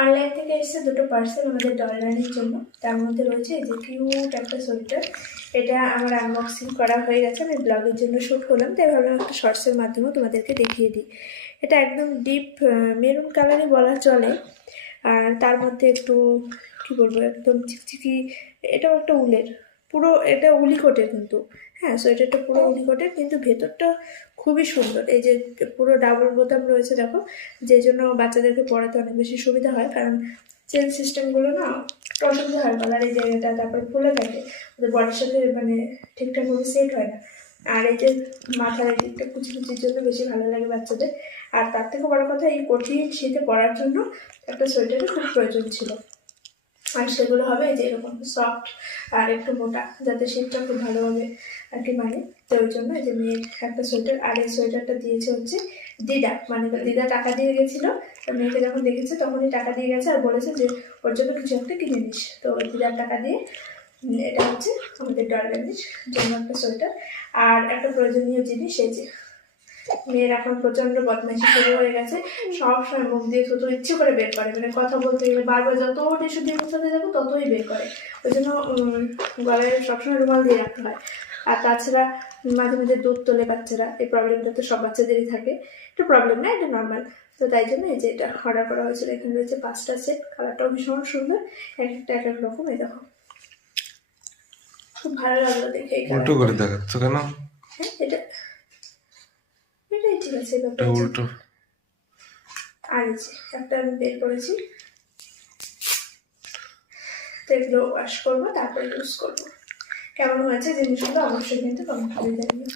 Online থেকে এসেছে দুটো পার্সেল আমাদের ডলারের জন্য। তার মধ্যে রয়েছে এই যে কিউট একটা সোয়েটার এটা আমার আনবক্সিং করা হয়ে গেছে। আমি ব্লগের জন্য শ্যুট করলাম, তাই ভাবলাম একটা শর্টসের মাধ্যমে তোমাদেরকে দেখিয়ে দিই। এটা একদম ডিপ মেরুন কালারই বলা চলে। আর তার মধ্যে একটু, কী বলব, একদম চিকচিকি, এটাও একটা উলের। পুরো এটা উলি কোটের কিন্তু। হ্যাঁ সোয়েটারটা পুরো উলি কোটের কিন্তু ভেতরটা খুবই সুন্দর। এই যে পুরো ডাবল বোতাম রয়েছে, দেখো যে জন্য বাচ্চাদেরকে পড়াতে অনেক বেশি সুবিধা হয়, কারণ চেন সিস্টেমগুলো না অসুবিধা হয় গলার এই জায়গাটা তারপরে ফুলে থাকে, ওদের বডির সাথে মানে ঠিকঠাকভাবে সেট হয় না। আর এই যে মাথার দিকটা কুচি কুচির জন্য বেশি ভালো লাগে বাচ্চাদের। আর তার থেকে বড় কথা, এই কঠিন শীতে পড়ার জন্য একটা সোয়েটারের খুব প্রয়োজন ছিল। আর সেগুলো হবে যে এরকম সফট আর একটু মোটা যাতে শীতটা খুব ভালোভাবে আর কি মানে। তো ওই জন্য এই যে মেয়ের একটা সোয়েটার আর এই সোয়েটারটা দিয়েছে হচ্ছে দিদা। মানে দিদা টাকা দিয়ে গেছিল মেয়েকে যখন দেখেছে তখনই টাকা দিয়ে গেছে আর বলেছে যে ওর জন্য কিছু একটা কিনে নিস। তো দিদার টাকা দিয়ে এটা হচ্ছে আমাদের ডলম্যানের জন্য একটা সোয়েটার আর একটা প্রয়োজনীয় জিনিস এই যে মেয়ের এখন প্রচণ্ড বদমাইশি শুরু হয়ে গেছে। সবসময় মুখ দিয়ে থুতু ইচ্ছে করে বের করে। মানে কথা বলতে গেলে বারবার যত টিস্যু দিয়ে মুছাতে যাব ততই বের করে। ওই জন্য গলায় সবসময় রুমাল দিয়ে রাখতে হয়। আর তাছাড়া মাঝে মাঝে দুধ তোলে বাচ্চারা। এই প্রবলেমটা তো সব বাচ্চাদেরই থাকে। এটা প্রবলেম না এটা নর্মাল তো তাই জন্য এই যে এটা অর্ডার করা হয়েছিল। এখানে রয়েছে পাঁচটা সেট কালারটাও ভীষণ সুন্দর। এক একটা এক এক রকম এই দেখো। খুব ভালো লাগল দেখে উল্টো করে দেখাচ্ছ কেন? ঠিক আছে এটা উল্টো। আর এই একটা আমি বের করেছি। তো এগুলো ওয়াশ করব তারপরে ইউজ করব। কেমন হয়েছে জিনিসগুলো অবশ্যই কিন্তু কমেন্ট করে জানিও।